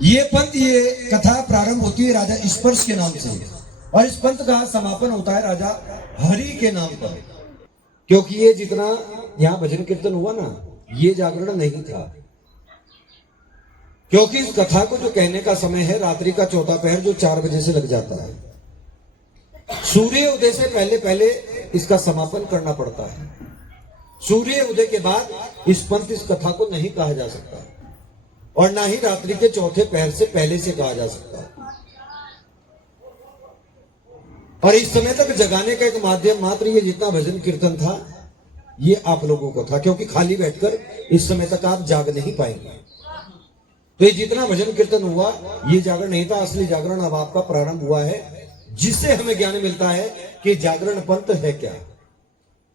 ये पंथ, ये कथा प्रारंभ होती है राजा स्पर्श के नाम से और इस पंथ का समापन होता है राजा हरि के नाम पर। क्योंकि ये जितना यहाँ भजन कीर्तन हुआ ना, ये जागरण नहीं था। क्योंकि इस कथा को जो कहने का समय है रात्रि का चौथा पहर, जो 4 बजे से लग जाता है। सूर्य उदय से पहले पहले इसका समापन करना पड़ता है। सूर्य उदय के बाद इस पंथ, इस कथा को नहीं कहा जा सकता और ना ही रात्रि के चौथे पहर से पहले से कहा जा सकता। और इस समय तक जगाने का एक माध्यम मात्र ये जितना भजन कीर्तन था, ये आप लोगों को था। क्योंकि खाली बैठकर इस समय तक आप जाग नहीं पाएंगे। तो ये जितना भजन कीर्तन हुआ, ये जागरण नहीं था। असली जागरण अब आपका प्रारंभ हुआ है, जिससे हमें ज्ञान मिलता है कि जागरण पंथ है क्या।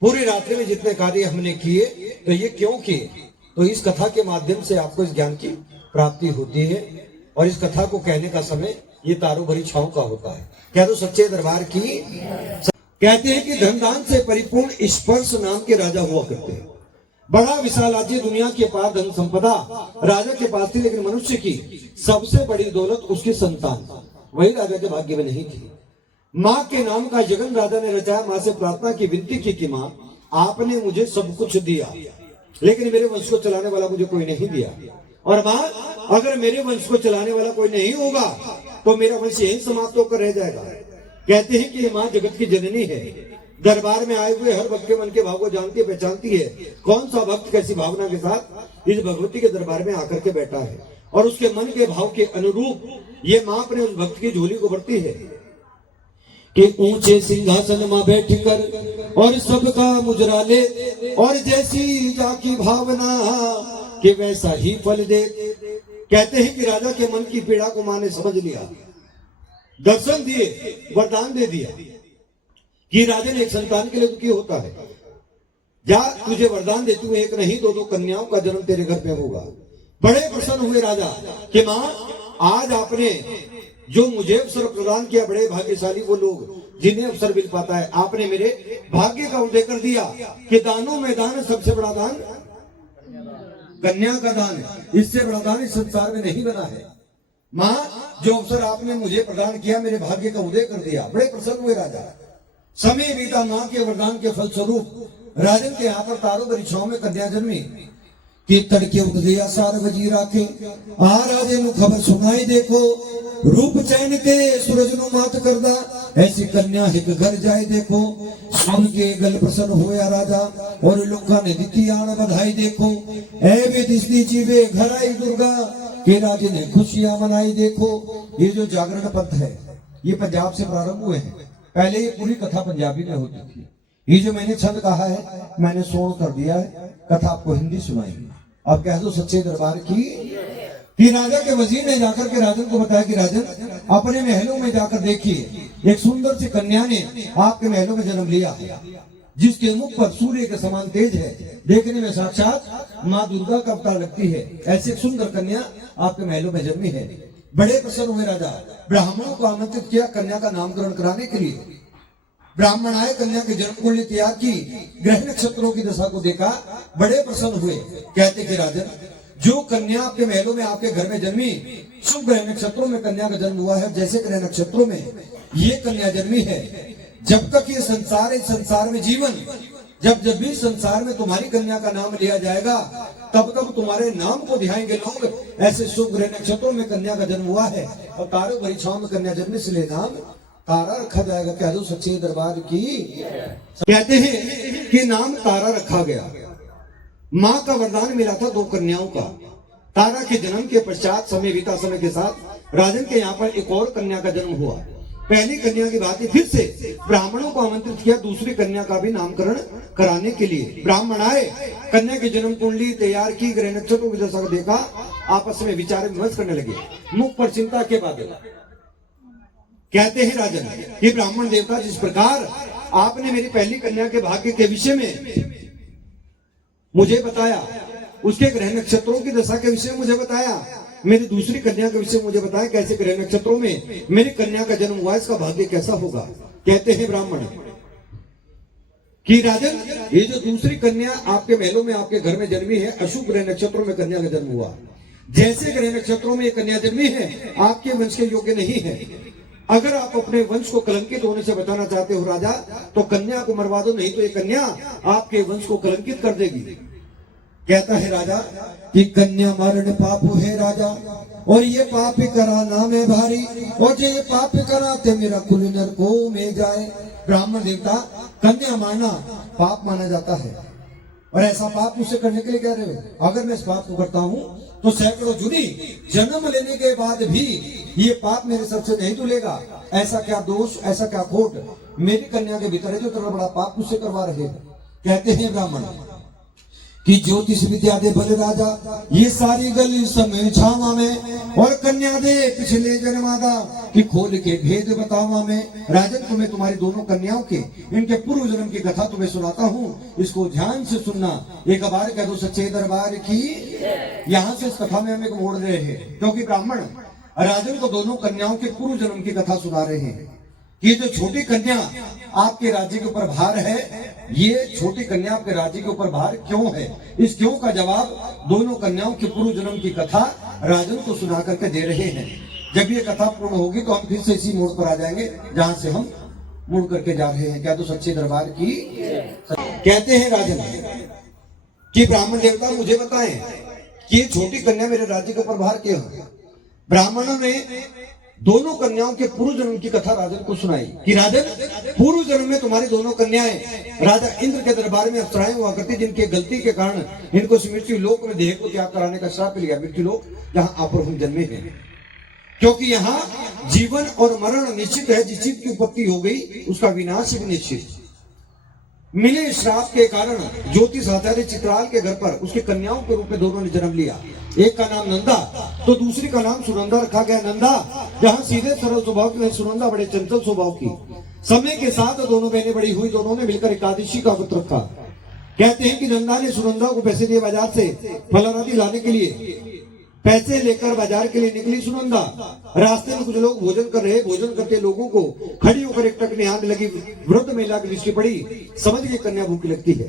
पूरी रात्रि में जितने कार्य हमने किए, तो ये क्यों किए, तो इस कथा के माध्यम से आपको इस ज्ञान की प्राप्ति होती है। और इस कथा को कहने का समय ये तारों भरी छांव का होता है। कह दो सच्चे दरबार की। कहते हैं कि धनदान से परिपूर्ण स्पर्श नाम के राजा हुआ करते हैं। बड़ा विशाल राज्य, दुनिया के पास धन संपदा राजा के पास थी, लेकिन मनुष्य की सबसे बड़ी दौलत उसकी संतान, वही राजा के भाग्य में नहीं थी। माँ के नाम का जगन राजा ने रचाया। माँ से प्रार्थना की, विनती की कि माँ आपने मुझे सब कुछ दिया, लेकिन मेरे वंश को चलाने वाला मुझे कोई नहीं दिया। और माँ, अगर मेरे वंश को चलाने वाला कोई नहीं होगा तो मेरा वंश यही समाप्त होकर रह जाएगा। कहते हैं कि माँ जगत की जननी है। दरबार में आए हुए हर भक्त के मन के भाव को जानती है, पहचानती है। कौन सा भक्त कैसी भावना के साथ इस भगवती के दरबार में आकर के बैठा है, और उसके मन के भाव के अनुरूप ये माँ अपने उस भक्त की झोली को भरती है कि ऊंचे सिंहासन में बैठ कर और सबका मुजरा ले, और जैसी जाकी भावना कि वैसा ही फल दे। कहते हैं कि राजा के मन की पीड़ा को माँ ने समझ लिया, दर्शन दिए, वरदान दे दिया कि राजा ने एक संतान के लिए दुखी होता है। जा, तुझे वरदान देती हूँ, एक नहीं 2 कन्याओं का जन्म तेरे घर पे होगा। बड़े प्रसन्न हुए राजा कि माँ, आज आपने जो मुझे अवसर प्रदान किया, बड़े भाग्यशाली वो लोग जिन्हें अवसर मिल पाता है। आपने मेरे भाग्य का उदय कर दिया कि दानों में दान, सबसे बड़ा दान कन्या का दान है। इससे बड़ा दान इस संसार में नहीं बना है। माँ, जो अवसर आपने मुझे प्रदान किया, मेरे भाग्य का उदय कर दिया। बड़े प्रसन्न हुए राजा। समय बीता, माँ के वरदान के फलस्वरूप राजन के यहाँ पर तारों भरी छांव में कन्या जन्मी कि तड़के उगदिया सार बजी राखे। आ राजे नु खबर सुनाई देखो, रूप चैन के सूरज नु मात करदा, ऐसी कन्या एक घर जाए देखो। सुन के गल प्रसन्न होया राजा, और लोका ने दिती आन बधाई देखो। ऐ वे दिसदी जीवे घर आई दुर्गा, के राजे ने खुशियां मनाई देखो। ये जो जागरण पंथ है, ये पंजाब से प्रारंभ हुए हैं। पहले ये पूरी कथा पंजाबी में होती थी। ये जो मैंने छंद कहा है, मैंने सोन कर दिया है, कथा आपको हिंदी सुनाई। अब कह दो सच्चे दरबार की। फिर राजा के वजीर ने जाकर के राजन को बताया कि राजन, अपने महलों में जाकर देखिए, एक सुंदर सी कन्या ने आपके महलों में जन्म लिया, जिसके मुख पर सूर्य के समान तेज है। देखने में साक्षात माँ दुर्गा का अवतार लगती है। ऐसी एक सुंदर कन्या आपके महलों में जन्मी है। बड़े प्रसन्न हुए राजा, ब्राह्मणों को आमंत्रित किया कन्या का नामकरण कराने के लिए। ब्राह्मण आए, कन्या के जन्म कुंडली तैयार की, ग्रह नक्षत्रों की दशा को देखा, बड़े प्रसन्न हुए। कहते कि राजन, जो कन्या आपके महलों में, आपके घर में जन्मी, शुभ ग्रह नक्षत्रों में कन्या का जन्म हुआ है। जैसे ग्रह नक्षत्रों में ये कन्या जन्मी है, जब तक ये संसार है, संसार में जीवन, जब भी संसार में तुम्हारी कन्या का नाम लिया जाएगा, तब तब तुम्हारे नाम को ध्याएंगे लोग। ऐसे शुभ ग्रह नक्षत्रों में कन्या का जन्म हुआ है, और तारों भरी छांव में कन्या जन्म, इसलिए नाम तारा रखा जाएगा। कह दो सच्चे दरबार की। कहते हैं कि नाम तारा रखा गया। माँ का वरदान मिला था 2 कन्याओं का। तारा के जन्म के पश्चात समय बीता, समय के साथ राजन के यहाँ पर एक और कन्या का जन्म हुआ। पहली कन्या की बात फिर से ब्राह्मणों को आमंत्रित किया दूसरी कन्या का भी नामकरण कराने के लिए। ब्राह्मण आए, कन्या की जन्म कुंडली तैयार की, ग्रह नक्षत्रों की दशा को देखा, आपस में विचार विमर्श करने लगे, मुख पर चिंता के बादल। कहते हैं राजन कि ब्राह्मण देवता, जिस प्रकार आपने मेरी पहली कन्या के भाग्य के विषय में मुझे बताया, उसके ग्रह नक्षत्रों की दशा के विषय में मुझे बताया, मेरी दूसरी कन्या के विषय में मुझे बताया, कैसे ग्रह नक्षत्रों में मेरी कन्या का जन्म हुआ, इसका भाग्य कैसा होगा। कहते हैं ब्राह्मण कि राजन, ये जो दूसरी कन्या आपके महलों में, आपके घर में जन्मी है, अशुभ ग्रह नक्षत्रों में कन्या का जन्म हुआ। जैसे ग्रह नक्षत्रों में एक कन्या जन्मी है, आपके वंश के योग्य नहीं है। अगर आप अपने वंश को कलंकित होने से बचाना चाहते हो राजा, तो कन्या को मरवा दो, नहीं तो ये कन्या आपके वंश को कलंकित कर देगी। कहता है राजा कि कन्या मरण पाप है राजा, और ये पाप करा नाम है भारी, और जो ये पाप कराते मेरा कुल नरकों में जाए। ब्राह्मण देवता, कन्या मारना पाप माना जाता है, और ऐसा पाप मुझसे करने के लिए कह रहे हो? अगर मैं इस पाप को करता हूं तो सैकड़ों जुनी जन्म लेने के बाद भी ये पाप मेरे सर से नहीं धुलेगा। ऐसा क्या दोष, ऐसा क्या खोट मेरी कन्या के भीतर है जो इतना बड़ा पाप मुझसे करवा रहे हैं? कहते हैं ब्राह्मण कि ज्योतिष विद्या दे बल राजा, ये सारी गल समय छावा में, और कन्या दे पिछले जन्मादा कि खोल के भेद बतावा में। राजन, तुम्हें तुम्हारी दोनों कन्याओं के इनके पूर्व जन्म की कथा तुम्हें सुनाता हूँ, इसको ध्यान से सुनना। एक बार कह दो सच्चे दरबार की। यहाँ से इस कथा में हम एक मोड़ रहे हैं, क्योंकि ब्राह्मण राजन को दोनों कन्याओं के पूर्व जन्म की कथा सुना रहे हैं। ये जो छोटी कन्या आपके राज्य के ऊपर भार है, ये छोटी कन्या आपके राज्य के ऊपर भार क्यों है? इस क्यों का जवाब दोनों कन्याओं के पूर्व जन्म की कथा राजन को सुना करके दे रहे हैं। जब ये कथा पूर्ण होगी तो हम फिर से इसी मोड़ पर आ जाएंगे जहां से हम मुड़ करके जा रहे हैं। क्या तो सच्चे दरबार की। कहते हैं राजन कि ब्राह्मण देवता मुझे बताएं कि ये छोटी कन्या मेरे राज्य के ऊपर भार क्यों है? ब्राह्मणों ने दोनों कन्याओं के पूर्व जन्म की कथा राजन को सुनाई कि राजन, पूर्व जन्म में तुम्हारी दोनों कन्याएं राजा इंद्र के दरबार में अप्सराएं हुआ करती, जिनके गलती के कारण इनको मृत्यु लोक में देह को त्याग कराने का श्राप मिल गया। मृत्यु लोक जहां आप हम जन्मे हैं, क्योंकि यहाँ जीवन और मरण निश्चित है। जिस चीज की उत्पत्ति हो गई उसका विनाश भी निश्चित। मिले श्राप के कारण ज्योतिष आचार्य चित्राल के घर पर उसकी कन्याओं के रूप में दोनों ने जन्म लिया। एक का नाम नंदा तो दूसरी का नाम सुनंदा रखा गया। नंदा जहां सीधे सरल स्वभाव की, सुनंदा बड़े चंचल स्वभाव की। समय के साथ दोनों बहनें बड़ी हुई, दोनों ने मिलकर एकादशी का व्रत रखा। कहते हैं कि नंदा ने सुनंदा को पैसे दिए बाजार से फल आदि लाने के लिए। पैसे लेकर बाजार के लिए निकली सुनंदा। रास्ते में कुछ लोग भोजन कर रहे, भोजन करते लोगों को खड़ी होकर एक टक निहारने लगी। वृद्ध महिला की दृष्टि पड़ी, समझ गई कन्या भूखी लगती है।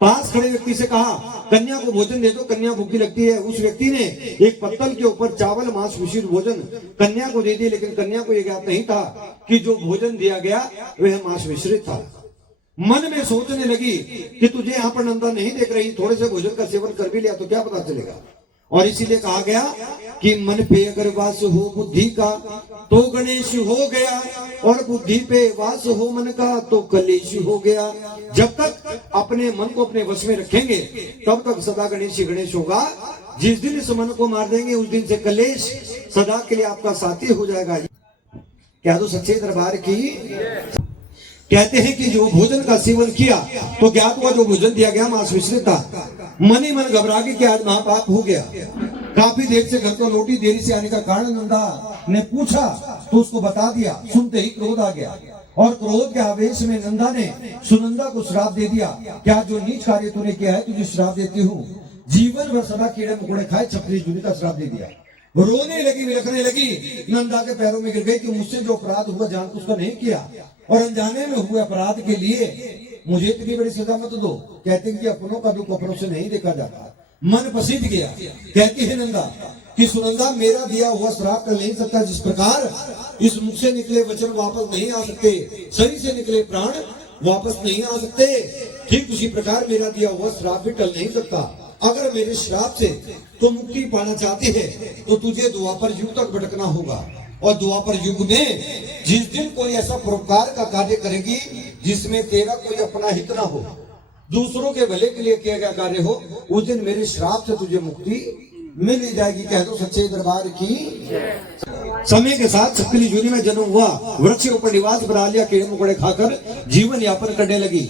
पास खड़े व्यक्ति से कहा, कन्या को भोजन दे दो, कन्या भूखी लगती है। उस व्यक्ति ने एक पत्तल के ऊपर चावल मांस मिश्रित भोजन कन्या को दे दिया, लेकिन कन्या को यह ज्ञात नहीं था कि जो भोजन दिया गया वह मांस मिश्रित था। मन में सोचने लगी कि तुझे यहाँ पर नंदा नहीं देख रही, थोड़े से भोजन का सेवन कर भी लिया तो क्या पता चलेगा। और इसीलिए कहा गया कि मन पे अगर वास हो बुद्धि का तो गणेश हो गया, और बुद्धि पे वास हो मन का तो कलेश हो गया। जब तक अपने मन को अपने वश में रखेंगे तब तक सदा गणेश ही गणेश होगा। जिस दिन इस मन को मार देंगे उस दिन से कलेश सदा के लिए आपका साथी हो जाएगा। क्या तो सच्चे दरबार की। कहते हैं कि जो भोजन का सेवन किया तो ज्ञात हुआ जो भोजन दिया गया मांस मिश्रित था। मन ही मन घबरा गई कि आज महापाप हो गया। काफी देर से घर को लौटी, देरी से आने का कारण नंदा ने पूछा तो उसको बता दिया। सुनते ही क्रोध आ गया, और क्रोध के आवेश में नंदा ने सुनंदा को श्राप दे दिया। क्या जो नीच कार्य तूने किया है तुझे श्राप देती हूँ, जीवन भर सदा कीड़े मकोड़े खाए, छपरी जूनी का श्राप दे दिया। रोने लगी, बिलखने लगी, नंदा के पैरों में गिर गई कि मुझसे जो अपराध हुआ जानबूझ उसका नहीं किया, और अनजाने में हुए अपराध के लिए मुझे इतनी बड़ी सजा मत दो। कहते हैं कि अपनों का दुख अपनों से नहीं देखा जाता। मन पसीज गया। कहती है नंदा कि सुनंदा, मेरा दिया हुआ श्राप टल नहीं सकता। जिस प्रकार इस मुख से निकले वचन वापस नहीं आ सकते, शरीर से निकले प्राण वापस नहीं आ सकते, ठीक उसी प्रकार मेरा दिया हुआ श्राप भी टल नहीं सकता। अगर मेरे श्राप से तो मुक्ति पाना चाहती है तो तुझे द्वापर युग तक भटकना होगा। और द्वापर युग में जिस दिन कोई ऐसा परोपकार का कार्य करेगी जिसमें तेरा कोई अपना हित ना हो, दूसरों के भले के लिए किया गया कार्य हो, उस दिन मेरे श्राप से तुझे मुक्ति मिल ही जाएगी। कह दो सच्चे दरबार की। समय के साथ छपली जूनी में जन्म हुआ, वृक्ष के ऊपर निवास बना लिया, कीड़े मकोड़े खाकर जीवन यापन करने लगी।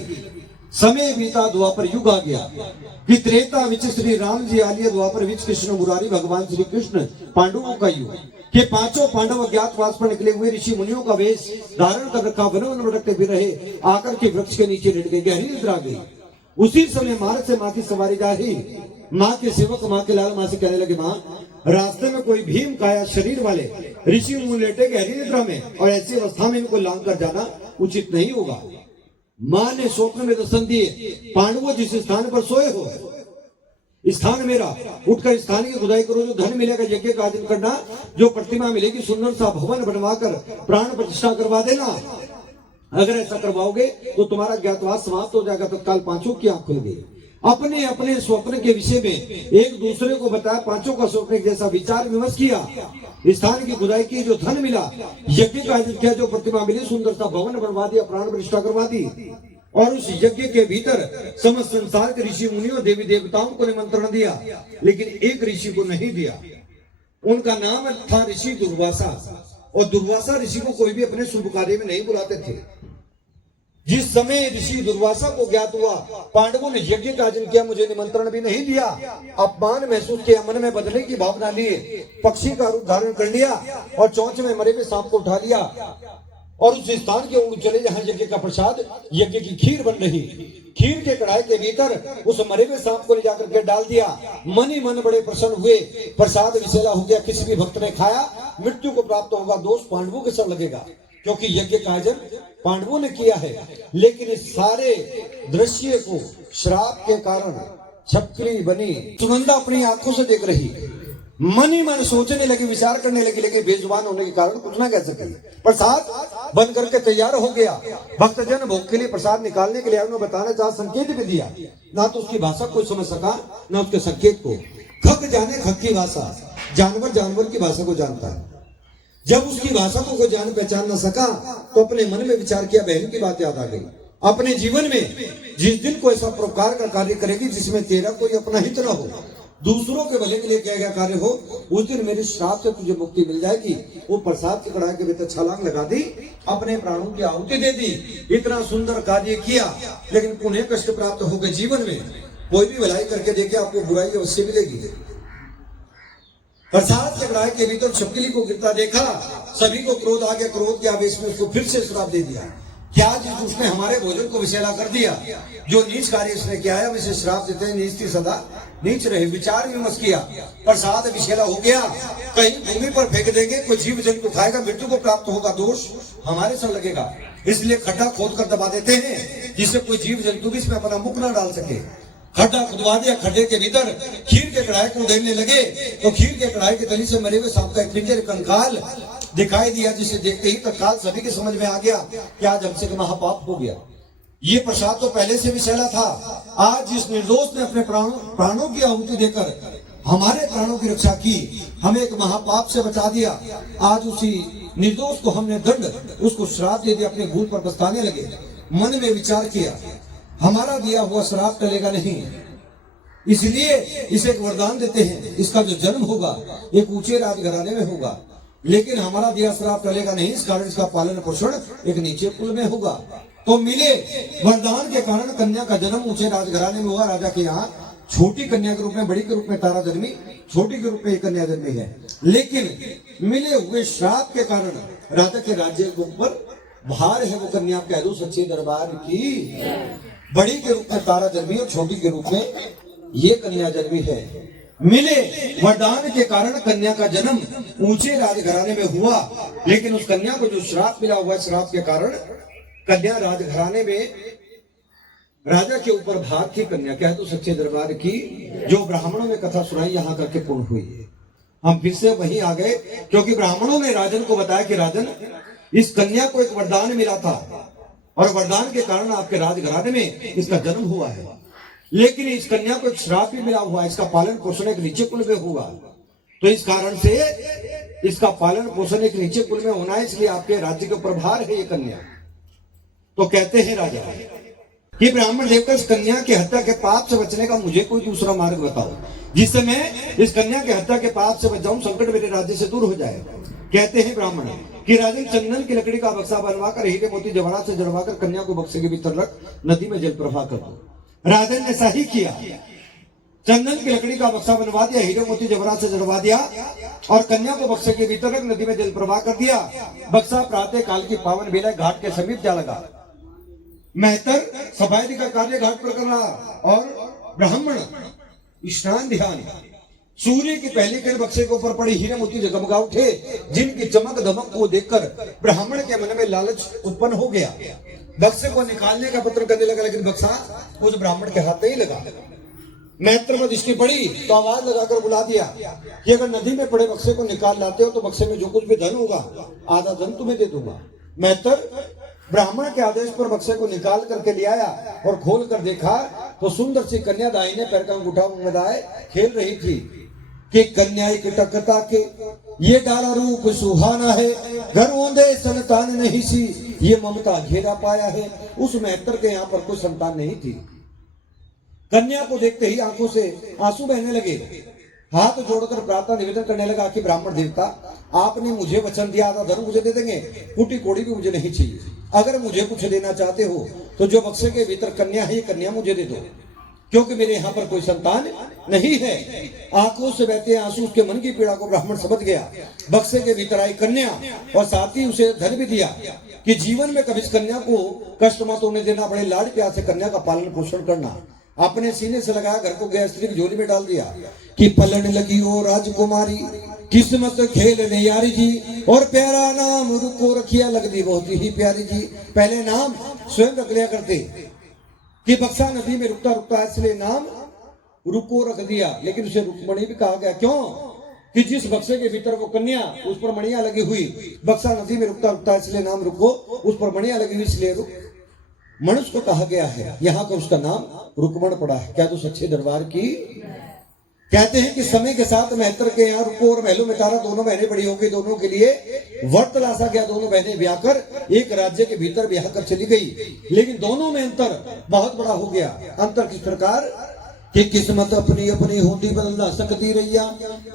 समय बीता, द्वापर युग आ गया कि त्रेता विच श्री राम जी आलिया, द्वापर विच कृष्ण मुरारी भगवान श्री कृष्ण पांडवों का युग के पांचों पांडव अज्ञातवास पर निकले हुए ऋषि मुनियों का वेश धारण कर रखा, वन वन भटकते फिर रहे, आकर के वृक्ष के नीचे लेट गए, गहरी निद्रा गई। उसी समय मार्ग से माँ की सवारी जा रही, माँ के सेवक माँ के लाल माँ से कहने लगे, माँ रास्ते में कोई भीम काया शरीर वाले ऋषि मुनि लेटे गहरी निद्रा में, और ऐसी अवस्था में इनको लांग कर जाना उचित नहीं होगा। माँ ने स्वप्न में दर्शन दिए, पांडवों जिस स्थान पर सोए हो स्थान मेरा, उठकर स्थान की खुदाई करो, जो धन मिलेगा यज्ञ का आयोजन करना, जो प्रतिमा मिलेगी सुंदर सा भवन बनवाकर प्राण प्रतिष्ठा करवा देना। अगर ऐसा करवाओगे तो तुम्हारा ज्ञातवास समाप्त हो जाएगा, तत्काल पांचों की आंख खुल गई। अपने अपने स्वप्न के विषय में एक दूसरे को बताया, पांचों का स्वप्न एक जैसा विचार विमर्श किया, स्थान की खुदाई की, जो धन मिला यज्ञ का आयोजन किया, जो प्रतिमा मिली सुंदर सा भवन बनवा दिया, प्राण प्रतिष्ठा करवा दी। और उस यज्ञ के भीतर समस्त संसार के ऋषि मुनियों देवी देवताओं को निमंत्रण दिया, लेकिन एक ऋषि को नहीं दिया। उनका नाम था ऋषि दुर्वासा, और दुर्वासा ऋषि को कोई भी अपने शुभ कार्य में नहीं बुलाते थे। जिस समय ऋषि दुर्वासा को ज्ञात हुआ पांडवों ने यज्ञ का आयोजन किया, मुझे निमंत्रण भी नहीं दिया, अपमान महसूस किया, मन में बदले की भावना लिए, पक्षी का रूप धारण कर लिया और चोंच में मरे हुए सांप को उठा लिया और उस स्थान के ओर चले जहां यज्ञ का प्रसाद, यज्ञ की खीर बन रही, खीर के कढ़ाई के भीतर उस मरे हुए सांप को ले जाकर के डाल दिया। मन ही मन बड़े प्रसन्न हुए, प्रसाद विषैला हो गया, किसी भी भक्त ने खाया मृत्यु को प्राप्त होगा, दोष पांडवों के सर लगेगा, क्योंकि यज्ञ का आयोजन पांडवों ने किया है। लेकिन इस सारे दृश्य को श्राप के कारण छपकली बनी सुनंदा अपनी आंखों से देख रही, मन ही मन सोचने लगी, विचार करने लगी, लेकिन बेजुबान होने के कारण कुछ ना कह सकी। प्रसाद बन करके तैयार हो गया, भक्तजन भोग के लिए प्रसाद निकालने के लिए उन्होंने बताना चाहा, संकेत भी दिया, ना तो उसकी भाषा कोई समझ सका ना उसके संकेत को। खग जाने खग की भाषा, जानवर जानवर की भाषा को जानता है। जब उसकी भाषा को कोई जान पहचान न सका तो अपने मन में विचार किया, बहन की बात याद आ गई। अपने जीवन में जिस दिन कोई ऐसा परोपकार का कार्य करेगी जिसमें तेरा कोई अपना हित न हो, दूसरों के भले के लिए किया गया कार्य हो, उस दिन मेरे श्राप से तुझे मुक्ति मिल जाएगी। वो प्रसाद के कढ़ाई के भीतर छलांग लगा दी, अपने प्राणों की आहुति दे दी। इतना सुंदर कार्य किया, लेकिन पुनः कष्ट प्राप्त हो गए। जीवन में कोई भी भलाई करके देखे आपको बुराई अवश्य मिलेगी। प्रसाद के कढ़ाई के भीतर छपकली को गिरता देखा, सभी को क्रोध आ गया, क्रोध के आवेश में उसको फिर से श्राप दे दिया। क्या जिस उसने हमारे भोजन को विषैला कर दिया, जो नीच कार्य इसने किया है, इसे श्राप देते हैं, नीच थी सदा नीच रहे। विचार विमर्श किया, प्रसाद विषैला हो गया, कहीं भूमि पर फेंक देंगे, कोई जीव जंतु खाएगा, मृत्यु को प्राप्त होगा, दोष हमारे सर लगेगा। इसलिए खड्डा खोद कर दबा देते हैं, जिससे कोई जीव जंतु भी इसमें अपना मुख न डाल सके। खड्डा खुदवा दिया, खड्डे के भीतर खीर के कढ़ाई को उधेड़ने लगे तो खीर के कढ़ाई के तली से मरे हुए सांप का एक पिंजर कंकाल दिखाई दिया, जिसे देखते ही तत्काल सभी के समझ में आ गया कि आज हमसे महापाप हो गया। ये प्रसाद तो पहले से विषैला था, आज जिस निर्दोष ने अपने प्राणों की आहुति देकर हमारे प्राणों की रक्षा की, हमें एक महापाप से बचा दिया, आज उसी निर्दोष को हमने दंड, उसको श्राप दे दिया। अपने भूल पर पछताने लगे, मन में विचार किया, हमारा दिया हुआ श्राप टलेगा नहीं, इसलिए इसे एक वरदान देते हैं, इसका जो जन्म होगा एक ऊंचे राजघराने में होगा, लेकिन हमारा दिया श्राप टलेगा नहीं, इस कारण इसका पालन पोषण एक नीचे कुल में होगा। तो मिले वरदान के कारण कन्या का जन्म ऊंचे राजघराने में हुआ। राजा के यहाँ छोटी कन्या के रूप में, बड़ी के रूप में तारा जन्मी, छोटी के रूप में एक कन्या जन्मी है। लेकिन मिले हुए श्राप के कारण राजा के राज्य के ऊपर भार है, वो कन्या कह दो सच्चे दरबार की। बड़ी के रूप में तारा जन्मी और छोटी के रूप में ये कन्या जन्मी है। मिले वरदान के कारण कन्या का जन्म ऊंचे राजघराने में हुआ, लेकिन उस कन्या को जो श्राप मिला हुआ, श्राप के कारण कन्या राजघराने में राजा के ऊपर भार की कन्या कह तो सच्चे दरबार की, जो ब्राह्मणों ने कथा सुनाई यहाँ करके पूर्ण हुई है। हम फिर से वहीं आ गए, क्योंकि ब्राह्मणों ने राजन को बताया कि राजन, इस कन्या को एक वरदान मिला था और वरदान के कारण आपके राजघराने में इसका जन्म हुआ है, लेकिन इस कन्या को एक श्राप भी मिला हुआ है, इसका पालन पोषण एक नीचे कुल में होगा। तो इस कारण से इसका पालन पोषण एक नीचे कुल में होना है, इसलिए आपके राज्य के ऊपर भार है ये कन्या। तो कहते हैं राजा कि ब्राह्मण देवता, इस कन्या की हत्या के पाप से बचने का मुझे कोई दूसरा मार्ग बताओ, जिससे मैं इस कन्या की हत्या के पाप से बच जाऊं, संकट मेरे राज्य से दूर हो जाए। कहते हैं ब्राह्मण कि राजन, चंदन की लकड़ी का बक्सा बनवाकर हीरे मोती जवाहरात से जड़वाकर कन्या को बक्से के भीतर रख नदी में जल प्रवाह कर दो। राजन ने ऐसा ही किया, चंदन की लकड़ी का बक्सा बनवा दिया, हीरे मोती जवाहरात से जड़वा दिया और कन्या को बक्से के भीतर रख नदी में जल प्रवाह कर दिया। बक्सा प्रातः काल की पावन बेला घाट के समीप जा लगा। मेहतर सफाई का कार्य घाट पर कर रहा और ब्राह्मण स्नान ध्यान। सूर्य की पहली किरण बक्से के ऊपर पड़ी, हीरे मोती जगमगा उठे, जिनकी चमक दमक को देखकर ब्राह्मण के मन में लालच उत्पन्न हो गया। बक्से को निकालने का पत्र करने लगा, लेकिन बक्सा उस ब्राह्मण के हाथ में ही लगा। मैत्र पर दृष्टि पड़ी तो आवाज लगाकर बुला दिया कि अगर नदी में पड़े बक्से को निकाल लाते हो तो बक्से में जो कुछ भी धन होगा आधा धन तुम्हें दे दूंगा। मैत्र ब्राह्मण के आदेश पर बक्से को निकाल करके ले आया और खोल कर देखा तो सुंदर सी कन्या दाहिने पैर का अंगूठा मंगदाए खेल रही थी कि कन्या एक टकता के ये डाला रूप सुहाना है, घर ओंधे संतान नहीं सी, ये ममता घेरा पाया है। उस मैत्र के यहाँ पर कोई संतान नहीं थी। कन्या को देखते ही आंखों से आंसू बहने लगे, हाथ जोड़कर प्रार्थना निवेदन करने लगा कि ब्राह्मण देवता आपने मुझे वचन दिया, आधा धन मुझे दे देंगे, कुटी कोड़ी भी मुझे नहीं चाहिए। अगर मुझे कुछ देना चाहते हो तो जो बक्से के भीतर कन्या है ये कन्या मुझे दे दो, क्योंकि मेरे यहाँ पर कोई संतान नहीं है। आंखों से बहते आंसू उसके मन की पीड़ा को ब्राह्मण समझ गया। बक्से के भीतर आई कन्या और साथ ही उसे धन भी दिया कि जीवन में कभी इस कन्या को कष्ट मत होने देना, बड़े लाड प्यार से कन्या का पालन पोषण करना। अपने सीने से लगाया, घर को गया, स्त्री की झोली में डाल दिया कि पलन लगी हो राजकुमारी, किस्मत खेल ने यारी जी, और प्यारा नाम रुको रखिया लगती बहुत ही प्यारी जी। पहले नाम स्वयं रख लिया करते कि बक्सा नदी में रुकता रुकता इसलिए नाम रुको रख दिया, लेकिन उसे रुक्मणी भी कहा गया। क्यों? कि जिस बक्से के भीतर वो कन्या, उस पर मणियां लगी हुई, बक्सा नदी में रुकता रुकता इसलिए नाम रुको, उस पर मणियां लगी हुई इसलिए रुक मनुष्य को कहा गया है। यहाँ का उसका नाम रुक्मण पड़ा है। क्या तो सच्चे दरबार की। कहते हैं कि समय के साथ मैत्र के यहाँ रुको और महलों में तारा दोनों बहनें बड़ी हो गई। दोनों के लिए व्रत लासा गया। दोनों बहनें ब्याह कर एक राज्य के भीतर ब्याह कर चली गई, लेकिन दोनों में अंतर बहुत बड़ा हो गया। अंतर किस प्रकार कि किस्मत अपनी अपनी होती बदल सकती रैया।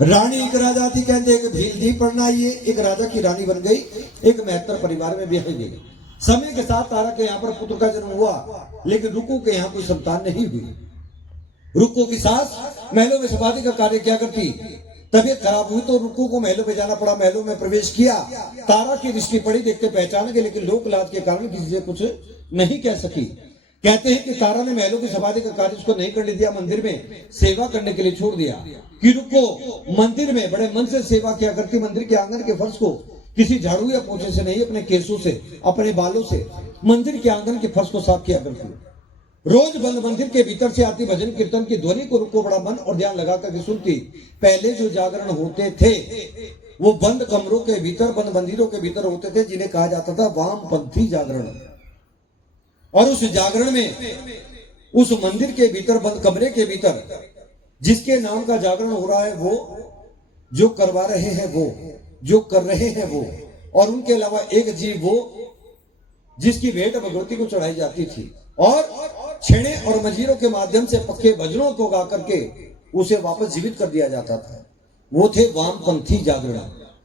रानी एक राजा थी, कहते एक भील दी पढ़ना, ये एक राजा की रानी बन गई, एक मैत्र परिवार में ब्याह गई। समय के साथ तारा के यहाँ पर पुत्र का जन्म हुआ, लेकिन रुको के यहाँ कोई संतान नहीं हुई। रुको की सास महलों में सफाई का कार्य क्या करती, तबीयत खराब हुई तो रुको को महलों में जाना पड़ा। महलों में प्रवेश किया, तारा की दृष्टि पड़ी, देखते पहचान के, लेकिन लोक लाज के कारण किसी से कुछ नहीं कह सकी। कहते हैं कि तारा ने महलों की सफाई का कार्य उसको नहीं करने दिया, मंदिर में सेवा करने के लिए छोड़ दिया कि रुको मंदिर में बड़े मन से सेवा किया करती। मंदिर के आंगन के फर्श को किसी झाड़ू या पोछे से नहीं, अपने केसों से, अपने बालों से मंदिर के आंगन के फर्श को साफ किया करती। रोज बंद मंदिर के भीतर से आती भजन कीर्तन की ध्वनि को रुको बड़ा मन और ध्यान लगा करके सुनती। पहले जो जागरण होते थे वो बंद कमरों के भीतर, बंद मंदिरों के भीतर होते थे, जिन्हें कहा जाता था वामपंथी जागरण। और उस जागरण में उस मंदिर के भीतर, बंद कमरे के भीतर जिसके नाम का जागरण हो रहा है, वो जो करवा रहे हैं, वो जो कर रहे हैं वो, और उनके अलावा एक जीव वो जिसकी भेंट भगवती को चढ़ाई जाती थी, और छेड़े और मजीरों के माध्यम से पक्के भजनों को गा करके उसे वापस जीवित कर दिया जाता था। वो थे वामपंथी जागरण।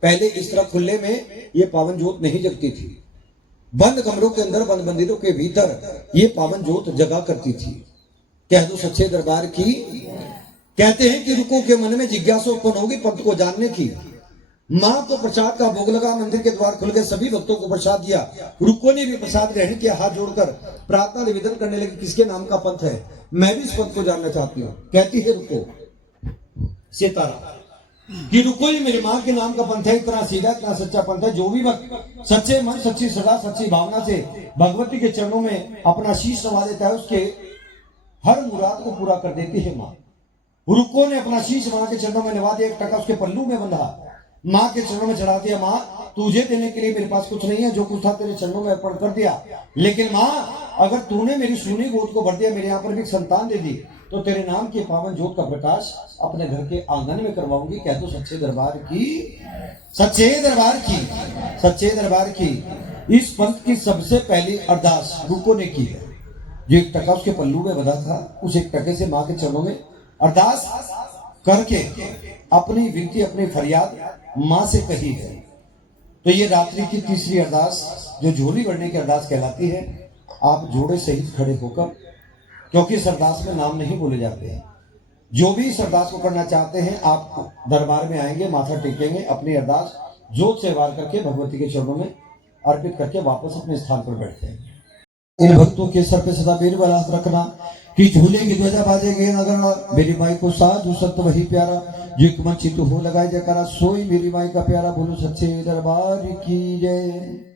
पहले इस तरह खुले में ये पावन ज्योत नहीं जगती थी। बंद कमरों के अंदर, बंद मंदिरों के भीतर ये पावन ज्योत जगा करती थी। कह दो सच्चे दरबार की। कहते हैं कि रुको के मन में जिज्ञासा उत्पन्न होगी पंथ को जानने की। मां को प्रसाद का भोग लगा, मंदिर के द्वार खुल गए, सभी भक्तों को प्रसाद दिया। रुको ने भी प्रसाद ग्रहण किया, हाथ जोड़कर प्रार्थना निवेदन करने लगी, किसके नाम का पंथ है, मैं भी इस पंथ को जानना चाहती हूँ। कहती है रुको सितारा कि रुको ये मेरी माँ के नाम का पंथ है, इतना सीधा, इतना सच्चा पंथ है। जो भी भक्त सच्चे मन, सच्ची सदा, सच्ची भावना से भगवती के चरणों में अपना शीश नवा देता है, उसके हर मुराद को पूरा कर देती है माँ। रुको ने अपना शीश माँ के चरणों में नवा दिया, एक टका उसके पल्लू में बंधा, माँ के चरणों में चढ़ा दिया। माँ तुझे देने के लिए मेरे पास कुछ नहीं है, जो कुछ था तेरे चरणों में अर्पण कर दिया, लेकिन माँ अगर तूने मेरी सूनी गोद को भर दिया, मेरे यहाँ पर भी संतान दे दी, तो तेरे नाम के पावन ज्योत का प्रकाश अपने घर के आंगन में करवाऊंगी। कह दो सच्चे दरबार की, सच्चे दरबार की, सच्चे दरबार की। इस पंथ की सबसे पहली अरदास रुको ने की है। जो एक टका उसके पल्लू में बंधा था, उस एक टके से माँ के चरणों में अरदास करके अपनी विनती, अपनी फरियाद मां से कही है। तो ये रात्रि की तीसरी अरदास जो झोली भरने की अरदास कहलाती है। आप जोड़े सहित खड़े होकर, क्योंकि इस अरदास में नाम नहीं बोले जाते हैं, जो भी इस अरदास को करना चाहते हैं आप दरबार में आएंगे, माथा टेकेंगे, अपनी अरदास जोत से वार करके भगवती के चरणों में अर्पित करके वापस अपने स्थान पर बैठते हैं। इन भक्तों के सर पे सदा मेरी बात रखना कि झूले की ध्वजा बाजेगी नगर, मेरी माई को साधु संत वही प्यारा, जो एक मन चित हो लगाए जयकारा, सोई मेरी माई का प्यारा। बोलो सच्चे दरबार की जय।